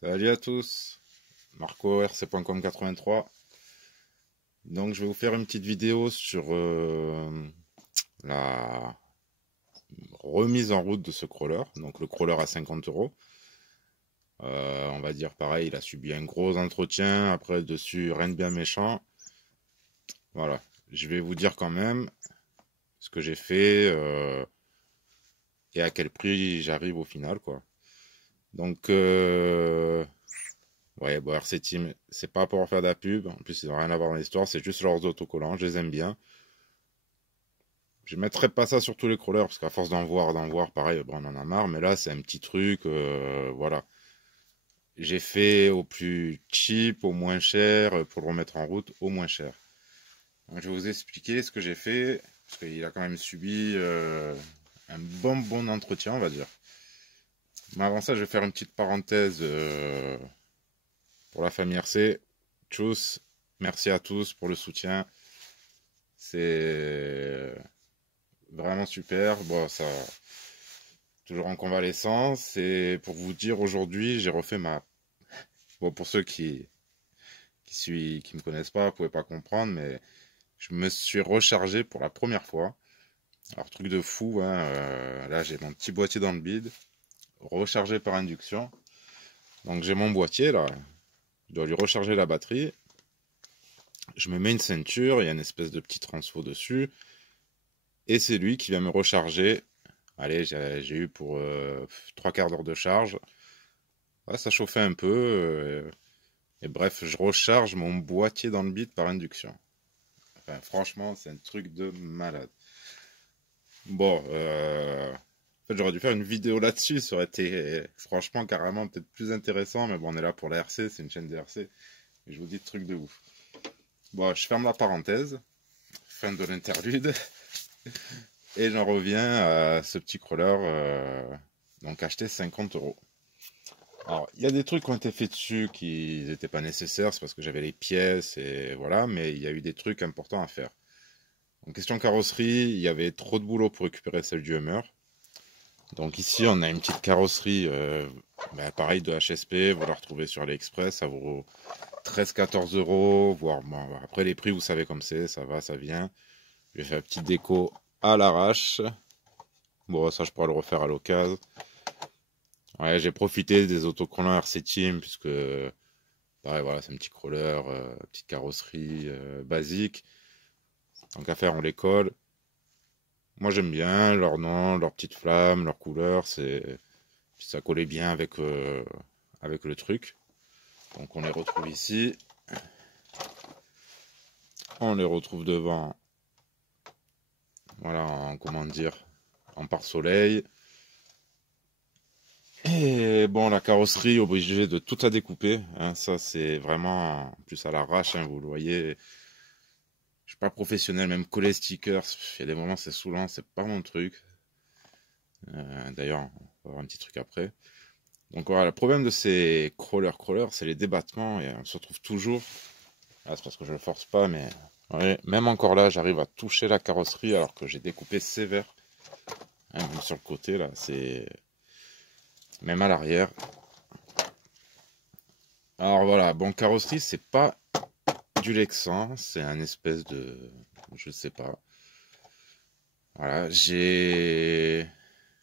Salut à tous, Marco rc.com 83. Donc je vais vous faire une petite vidéo sur la remise en route de ce crawler. Donc le crawler à 50 euros. On va dire pareil, il a subi un gros entretien. Après dessus, rien de bien méchant. Voilà, je vais vous dire quand même ce que j'ai fait et à quel prix j'arrive au final, quoi. Donc ouais, bon, RC Team, c'est pas pour faire de la pub. En plus, ils n'ont rien à voir dans l'histoire. C'est juste leurs autocollants. Je les aime bien. Je mettrai pas ça sur tous les crawlers parce qu'à force d'en voir, pareil, bon, on en a marre. Mais là, c'est un petit truc. Voilà. J'ai fait au plus cheap, au moins cher, pour le remettre en route au moins cher. Donc, je vais vous expliquer ce que j'ai fait. Parce qu'il a quand même subi un bon entretien, on va dire. Mais avant ça, je vais faire une petite parenthèse pour la famille RC. Tchuss, merci à tous pour le soutien. C'est vraiment super. Bon, ça, toujours en convalescence. Et pour vous dire, aujourd'hui, j'ai refait ma. Bon, pour ceux qui me connaissent pas, vous pouvez pas comprendre, mais je me suis rechargé pour la première fois. Alors, truc de fou, hein. Là, j'ai mon petit boîtier dans le bide, rechargé par induction. Donc, j'ai mon boîtier là. Je dois lui recharger la batterie. Je me mets une ceinture, il y a une espèce de petit transfo dessus. Et c'est lui qui va me recharger. Allez, j'ai eu pour 3/4 d'heure de charge. Ouais, ça chauffait un peu. Et bref, je recharge mon boîtier dans le bide par induction. Enfin, franchement, c'est un truc de malade. Bon, en fait, j'aurais dû faire une vidéo là-dessus. Ça aurait été, franchement, carrément, peut-être plus intéressant. Mais bon, on est là pour la RC, c'est une chaîne de RC. Et je vous dis, truc de ouf. Bon, je ferme la parenthèse. Fin de l'interlude. Et j'en reviens à ce petit crawler. Donc, acheté 50 euros. Alors, il y a des trucs qui ont été faits dessus qui n'étaient pas nécessaires, c'est parce que j'avais les pièces et voilà, mais il y a eu des trucs importants à faire. En question carrosserie, il y avait trop de boulot pour récupérer celle du Hummer. Donc ici, on a une petite carrosserie, pareil de HSP, vous la retrouvez sur AliExpress, ça vaut 13-14 euros, voire bon, après les prix, vous savez comme c'est, ça va, ça vient. J'ai fait une petite déco à l'arrache. Bon, ça, je pourrais le refaire à l'occasion. Ouais, j'ai profité des autocollants RC Team, puisque pareil, voilà, c'est un petit crawler, petite carrosserie basique. Tant qu'à faire, on les colle. Moi, j'aime bien leur nom, leur petite flamme, leur couleur. Ça collait bien avec le truc. Donc, on les retrouve ici. On les retrouve devant. Voilà, comment dire, en pare-soleil. Et bon, la carrosserie, obligée de tout à découper. Hein, ça, c'est vraiment, en plus à l'arrache, hein, vous le voyez. Je suis pas professionnel, même coller stickers, il y a des moments c'est saoulant, c'est pas mon truc. D'ailleurs, on va voir un petit truc après. Donc voilà, le problème de ces crawlers, c'est les débattements et on se retrouve toujours. Ah, c'est parce que je le force pas, mais ouais, même encore là, j'arrive à toucher la carrosserie alors que j'ai découpé sévère. Hein, même sur le côté là, c'est même à l'arrière. Alors voilà, bon carrosserie, c'est pas du Lexan, c'est un espèce de, je sais pas. Voilà,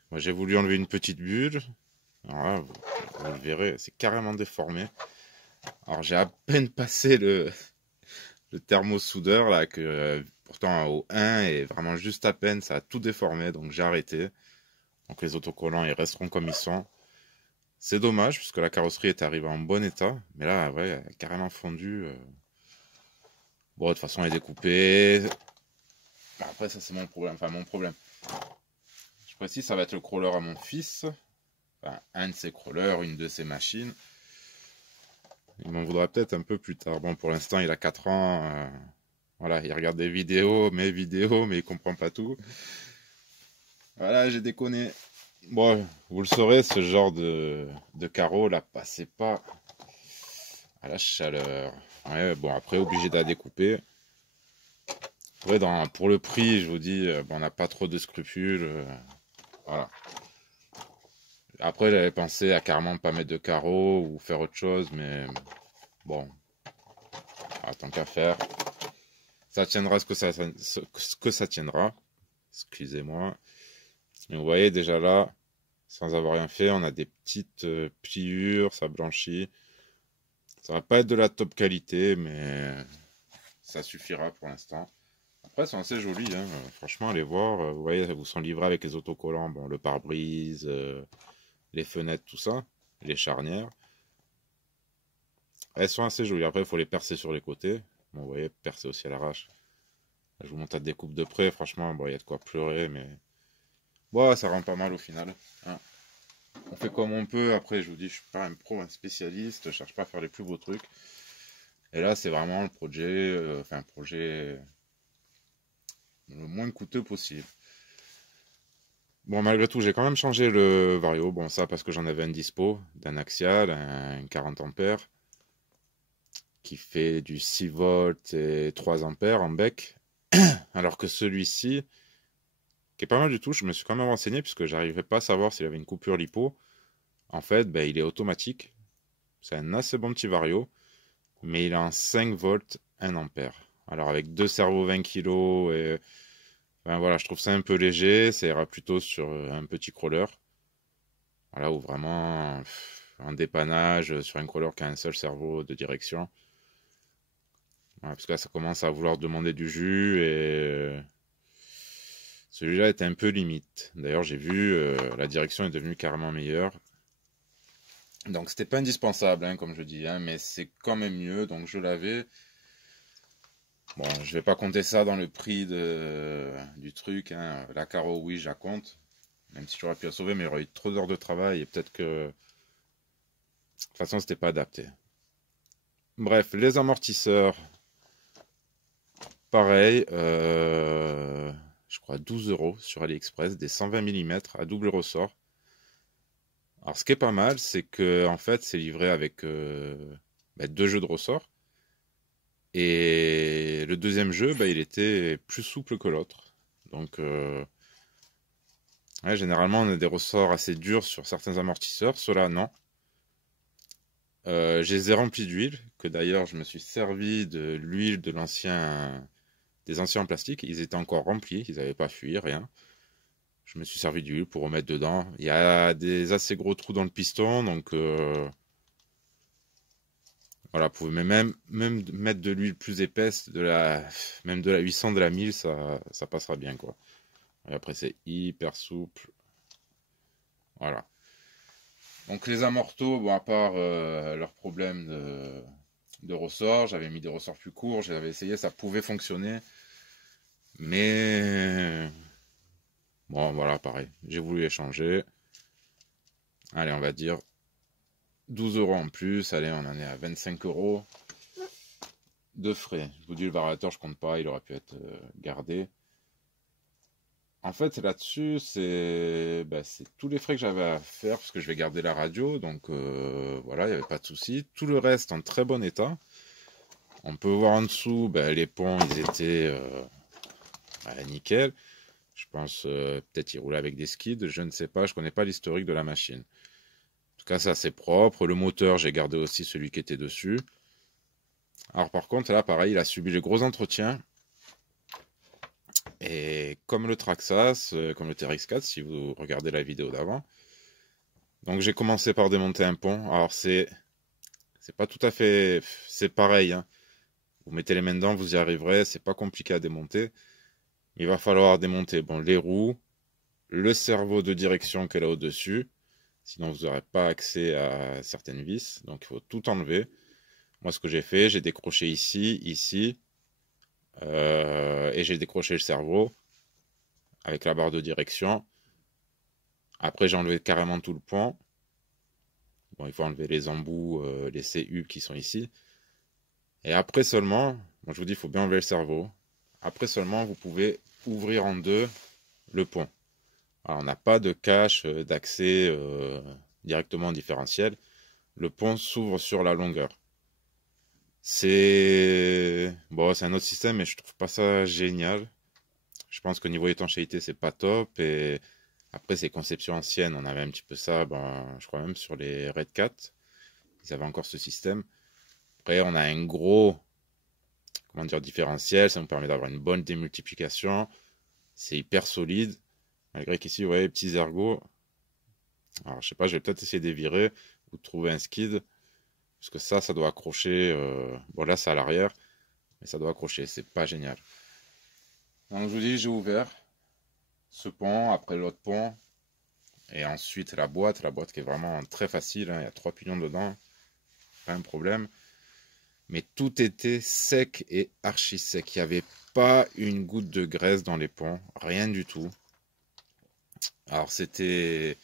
moi, j'ai voulu enlever une petite bulle. Alors là, vous le verrez, c'est carrément déformé. Alors j'ai à peine passé le thermosoudeur là, que pourtant au 1 est vraiment juste à peine, ça a tout déformé, donc j'ai arrêté. Donc les autocollants ils resteront comme ils sont. C'est dommage puisque la carrosserie est arrivée en bon état, mais là ouais, elle a carrément fondu. Bon, de toute façon elle est découpée. Bon, après ça c'est mon problème, enfin mon problème. Je précise, ça va être le crawler à mon fils. Enfin, un de ses crawlers, une de ses machines. Il m'en voudra peut-être un peu plus tard. Bon, pour l'instant, il a 4 ans. Voilà, il regarde des vidéos, mes vidéos, mais il comprend pas tout. Voilà, j'ai déconné. Bon, vous le saurez, ce genre de carreau, là, passez pas à la chaleur. Ouais, bon, après, obligé de la découper. Après, pour le prix, je vous dis, bon, on n'a pas trop de scrupules. Voilà. Après, j'avais pensé à carrément pas mettre de carreaux ou faire autre chose, mais bon, tant qu'à faire, ça tiendra ce que ça tiendra. Excusez-moi. Et vous voyez déjà là, sans avoir rien fait, on a des petites pliures, ça blanchit. Ça va pas être de la top qualité, mais ça suffira pour l'instant. Après, c'est assez joli, hein. Franchement, allez voir. Vous voyez, ils vous sont livrés avec les autocollants. Bon, le pare-brise, les fenêtres, tout ça, les charnières. Elles sont assez jolies. Après, il faut les percer sur les côtés. Bon, vous voyez, percer aussi à l'arrache. Je vous montre la découpe de près. Franchement, bon, il y a de quoi pleurer, mais bon, ça rend pas mal au final, hein. On fait comme on peut. Après, je vous dis, je suis pas un pro, un spécialiste. Je cherche pas à faire les plus beaux trucs. Et là, c'est vraiment le projet, enfin, un projet le moins coûteux possible. Bon, malgré tout, j'ai quand même changé le Vario. Bon, ça parce que j'en avais un dispo, d'un Axial, un 40 ampères, qui fait du 6 volts et 3 ampères en bec. Alors que celui-ci, qui est pas mal du tout, je me suis quand même renseigné puisque j'arrivais pas à savoir s'il avait une coupure lipo. En fait, ben, il est automatique. C'est un assez bon petit Vario, mais il a un 5 volts 1 ampère. Alors avec deux cerveaux 20 kg et ben voilà, je trouve ça un peu léger, ça ira plutôt sur un petit crawler. Voilà, ou vraiment un dépannage sur un crawler qui a un seul cerveau de direction. Voilà, parce que là, ça commence à vouloir demander du jus et celui-là est un peu limite. D'ailleurs, j'ai vu, la direction est devenue carrément meilleure. Donc, c'était pas indispensable, hein, comme je dis, hein, mais c'est quand même mieux, donc je l'avais. Bon, je vais pas compter ça dans le prix du truc, hein. La carreau, oui, je la compte. Même si j'aurais pu la sauver, mais il y aurait eu trop d'heures de travail et peut-être que... De toute façon, c'était pas adapté. Bref, les amortisseurs, pareil, je crois 12 € sur AliExpress, des 120 mm à double ressort. Alors, ce qui est pas mal, c'est que en fait, c'est livré avec deux jeux de ressort. Et le deuxième jeu, il était plus souple que l'autre. Donc, ouais, généralement, on a des ressorts assez durs sur certains amortisseurs. Ceux-là, non. Je les ai remplis d'huile, que d'ailleurs, je me suis servi de l'huile des anciens en plastique. Ils étaient encore remplis, ils n'avaient pas fui, rien. Je me suis servi d'huile pour remettre dedans. Il y a des assez gros trous dans le piston, donc voilà, vous pouvez même mettre de l'huile plus épaisse, même de la 800, de la 1000, ça passera bien, quoi. Et après, c'est hyper souple. Voilà. Donc les amortos, bon, à part leur problème de ressort, j'avais mis des ressorts plus courts, j'avais essayé, ça pouvait fonctionner. Mais bon, voilà, pareil. J'ai voulu les changer. Allez, on va dire 12 € en plus. Allez, on en est à 25 € de frais. Je vous dis, le variateur, je compte pas, il aurait pu être gardé. En fait, là-dessus, c'est tous les frais que j'avais à faire, parce que je vais garder la radio, donc voilà, il n'y avait pas de souci. Tout le reste en très bon état. On peut voir en dessous, les ponts, ils étaient nickel. Je pense peut-être ils roulaient avec des skids, je ne sais pas, je connais pas l'historique de la machine. En tout cas, ça c'est propre. Le moteur, j'ai gardé aussi celui qui était dessus. Alors par contre, là, pareil, il a subi les gros entretiens. Et comme le Traxxas, comme le TRX4, si vous regardez la vidéo d'avant. Donc j'ai commencé par démonter un pont. Alors c'est pas tout à fait... C'est pareil, hein. Vous mettez les mains dedans, vous y arriverez. C'est pas compliqué à démonter. Il va falloir démonter les roues, le cerveau de direction qu'elle a au-dessus. Sinon, vous n'aurez pas accès à certaines vis. Donc, il faut tout enlever. Moi, ce que j'ai fait, j'ai décroché ici, ici. Et j'ai décroché le cerveau avec la barre de direction. Après, j'ai enlevé carrément tout le pont. Bon, il faut enlever les embouts, les CU qui sont ici. Et après seulement, je vous dis, il faut bien enlever le cerveau. Après seulement, vous pouvez ouvrir en deux le pont. Alors, on n'a pas de cache d'accès directement en différentiel. Le pont s'ouvre sur la longueur. C'est un autre système, mais je trouve pas ça génial. Je pense que niveau étanchéité, c'est pas top. Et Après, ces conceptions anciennes, on avait un petit peu ça, ben, je crois même sur les Red Cat, ils avaient encore ce système. Après, on a un gros, comment dire, différentiel, ça nous permet d'avoir une bonne démultiplication. C'est hyper solide, malgré qu'ici, vous voyez, petits ergots. Alors, je sais pas, je vais peut-être essayer de les virer ou de trouver un skid, parce que ça doit accrocher. Bon, là, c'est à l'arrière, mais ça doit accrocher, c'est pas génial. Donc, je vous dis, j'ai ouvert ce pont, après l'autre pont, et ensuite la boîte qui est vraiment très facile, hein, il y a 3 pilions dedans, pas un problème. Mais tout était sec et archi sec. Il n'y avait pas une goutte de graisse dans les ponts, rien du tout. Alors c'était,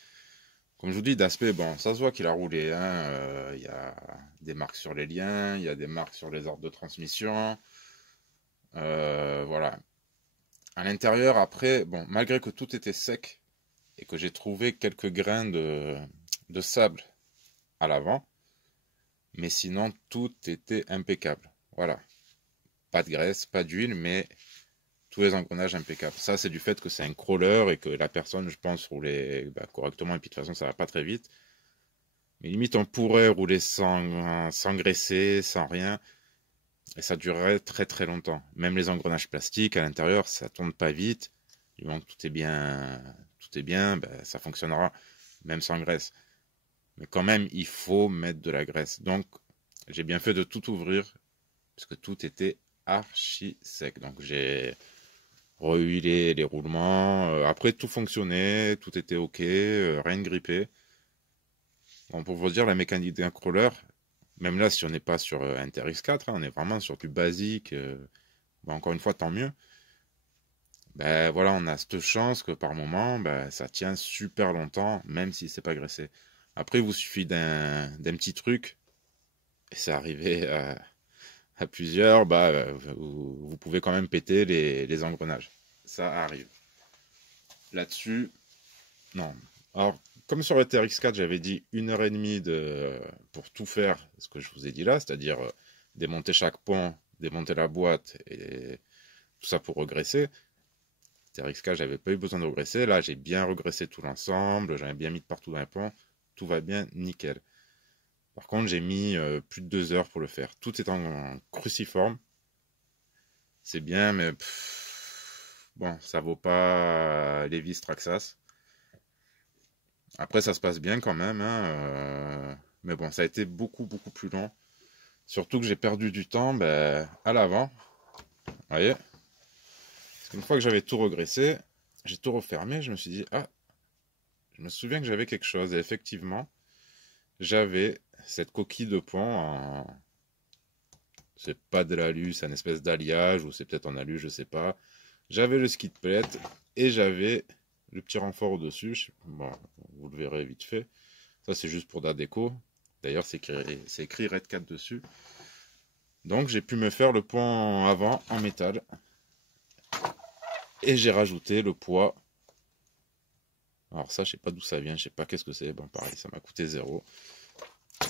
comme je vous dis, d'aspect, bon, ça se voit qu'il a roulé. Hein. Il y a des marques sur les liens, il y a des marques sur les ordres de transmission. Voilà. À l'intérieur, après, bon, malgré que tout était sec et que j'ai trouvé quelques grains de sable à l'avant, mais sinon tout était impeccable. Voilà. Pas de graisse, pas d'huile, mais tous les engrenages impeccables. Ça, c'est du fait que c'est un crawler et que la personne, je pense, roulait correctement. Et puis de toute façon, ça va pas très vite. Mais limite, on pourrait rouler sans graisser, sans rien. Et ça durerait très très longtemps. Même les engrenages plastiques à l'intérieur, ça tourne pas vite. Du moment que tout est bien, ben, ça fonctionnera même sans graisse. Mais quand même, il faut mettre de la graisse. Donc, j'ai bien fait de tout ouvrir parce que tout était archi sec. Donc, j'ai rehuilé les roulements. Après, tout fonctionnait, tout était ok, rien de grippé. Bon, pour vous dire, la mécanique d'un crawler, même là, si on n'est pas sur un TRX4, hein, on est vraiment sur du basique. Bon, encore une fois, tant mieux. Ben voilà, on a cette chance que par moment, ben, ça tient super longtemps, même si c'est pas graissé. Après, il vous suffit d'un petit truc, et c'est arrivé à plusieurs, bah, vous pouvez quand même péter les engrenages. Ça arrive. Là-dessus, non. Alors, comme sur le TRX4, j'avais dit 1 heure et demie pour tout faire, ce que je vous ai dit là, c'est-à-dire démonter chaque pont, démonter la boîte et tout ça pour regresser. TRX4, j'avais pas eu besoin de regresser. Là, j'ai bien regressé tout l'ensemble, j'en ai bien mis de partout dans les ponts. Tout va bien, nickel. Par contre, j'ai mis plus de 2 heures pour le faire. Tout est en cruciforme. C'est bien, mais bon, ça vaut pas les vis Traxxas. Après, ça se passe bien quand même, hein, mais bon, ça a été beaucoup, beaucoup plus long. Surtout que j'ai perdu du temps à l'avant. Vous voyez? Parce qu'une fois que j'avais tout regressé, j'ai tout refermé, je me suis dit, ah, je me souviens que j'avais quelque chose. Et effectivement, j'avais cette coquille de pont en... C'est pas de l'alu, c'est une espèce d'alliage, ou c'est peut-être en alu, je sais pas. J'avais le skid plate et j'avais le petit renfort au-dessus. Bon, vous le verrez vite fait. Ça, c'est juste pour la déco. D'ailleurs, c'est écrit Red 4 dessus. Donc, j'ai pu me faire le pont avant en métal. Et j'ai rajouté le poids. Alors ça, je sais pas d'où ça vient, je sais pas qu'est-ce que c'est. Bon, pareil, ça m'a coûté 0.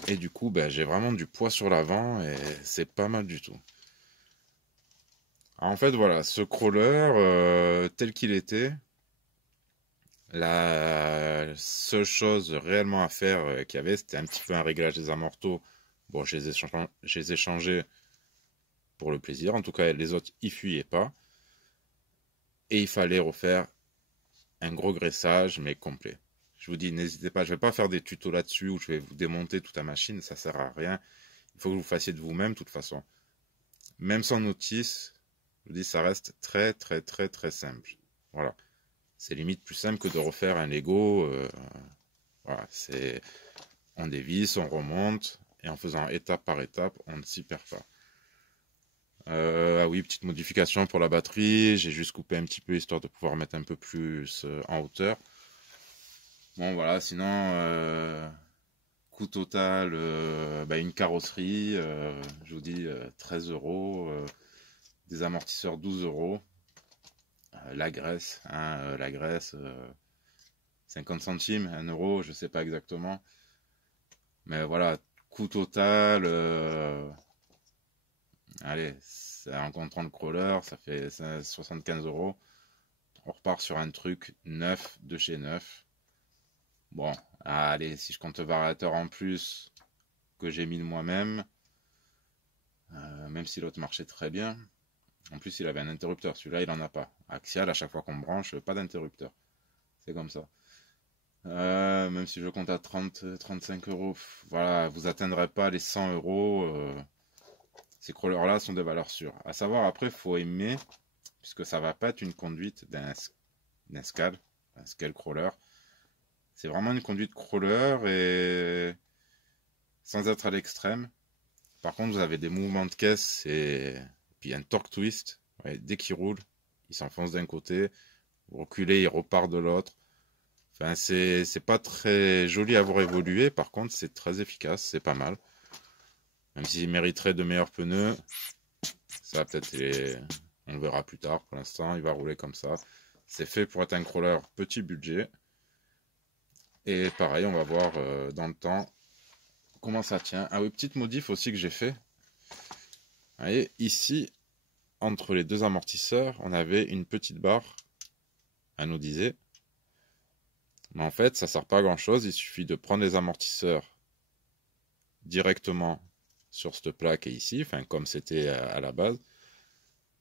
Et du coup, j'ai vraiment du poids sur l'avant et c'est pas mal du tout. Alors, en fait, voilà, ce crawler, tel qu'il était, la seule chose réellement à faire qu'il y avait, c'était un petit peu un réglage des amortos. Bon, je les ai changés pour le plaisir. En tout cas, les autres, ils fuyaient pas. Et il fallait refaire un gros graissage, mais complet. Je vous dis, n'hésitez pas, je ne vais pas faire des tutos là-dessus où je vais vous démonter toute la machine, ça sert à rien. Il faut que vous fassiez de vous-même, de toute façon. Même sans notice, je vous dis, ça reste très, très, très, très simple. Voilà. C'est limite plus simple que de refaire un Lego. Voilà, c'est... On dévisse, on remonte, et en faisant étape par étape, on ne s'y perd pas. Ah oui, petite modification pour la batterie, j'ai juste coupé un petit peu histoire de pouvoir mettre un peu plus en hauteur. Bon voilà, sinon, coût total, une carrosserie, je vous dis 13 euros, des amortisseurs 12 euros, la graisse, hein, la graisse 50 centimes, 1 euro, je sais pas exactement. Mais voilà, coût total, allez, en comptant le crawler, ça fait 75 euros. On repart sur un truc neuf de chez neuf. Bon, allez, si je compte le variateur en plus que j'ai mis de moi-même, même si l'autre marchait très bien. En plus, il avait un interrupteur. Celui-là, il en a pas. Axial, à chaque fois qu'on branche, pas d'interrupteur. C'est comme ça. Même si je compte à 35 euros, voilà, vous atteindrez pas les 100 euros. Ces crawlers-là sont des valeurs sûres. À savoir, après, il faut aimer, puisque ça va pas être une conduite d'un scale, un scale crawler. C'est vraiment une conduite crawler et sans être à l'extrême. Par contre, vous avez des mouvements de caisse et puis un torque twist. Ouais, dès qu'il roule, il s'enfonce d'un côté, vous reculez, il repart de l'autre. Enfin, c'est pas très joli à voir évoluer. Par contre, c'est très efficace, c'est pas mal. Même s'il mériterait de meilleurs pneus, ça peut-être on le verra plus tard. Pour l'instant, il va rouler comme ça. C'est fait pour être un crawler petit budget. Et pareil, on va voir dans le temps comment ça tient. Ah oui, petite modif aussi que j'ai fait. Vous voyez, ici, entre les deux amortisseurs, on avait une petite barre anodisée. Mais en fait, ça sert pas à grand chose. Il suffit de prendre les amortisseurs directement sur cette plaque et ici, enfin comme c'était à la base.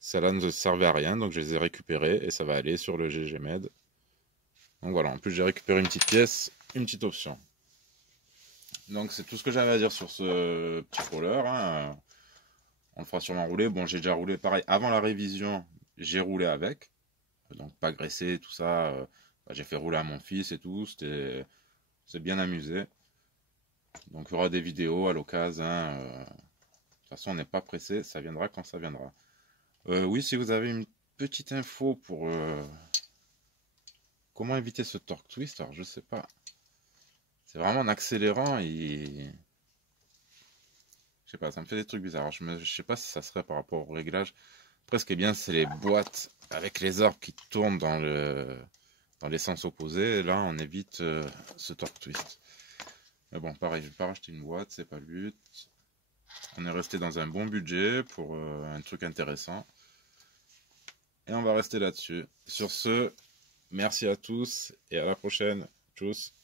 Celle-là ne servait à rien, donc je les ai récupérés et ça va aller sur le GGMed. Donc voilà, en plus j'ai récupéré une petite pièce, une petite option. Donc c'est tout ce que j'avais à dire sur ce petit crawler. Hein. On le fera sûrement rouler. Bon, j'ai déjà roulé pareil. Avant la révision, j'ai roulé avec. Donc pas graissé, tout ça. J'ai fait rouler à mon fils et tout. C'est bien amusé. Donc il y aura des vidéos à l'occasion. De toute façon, on n'est pas pressé. Ça viendra quand ça viendra. Oui, si vous avez une petite info pour comment éviter ce torque twist, alors je sais pas. C'est vraiment en accélérant et je sais pas, ça me fait des trucs bizarres. Je sais pas si ça serait par rapport au réglage. Après, ce qui est bien, c'est les boîtes avec les arbres qui tournent dans les sens opposés. Et là, on évite ce torque twist. Mais bon, pareil, je vais pas racheter une boîte, c'est pas le but. On est resté dans un bon budget pour un truc intéressant. Et on va rester là-dessus. Sur ce, merci à tous et à la prochaine. Tchuss.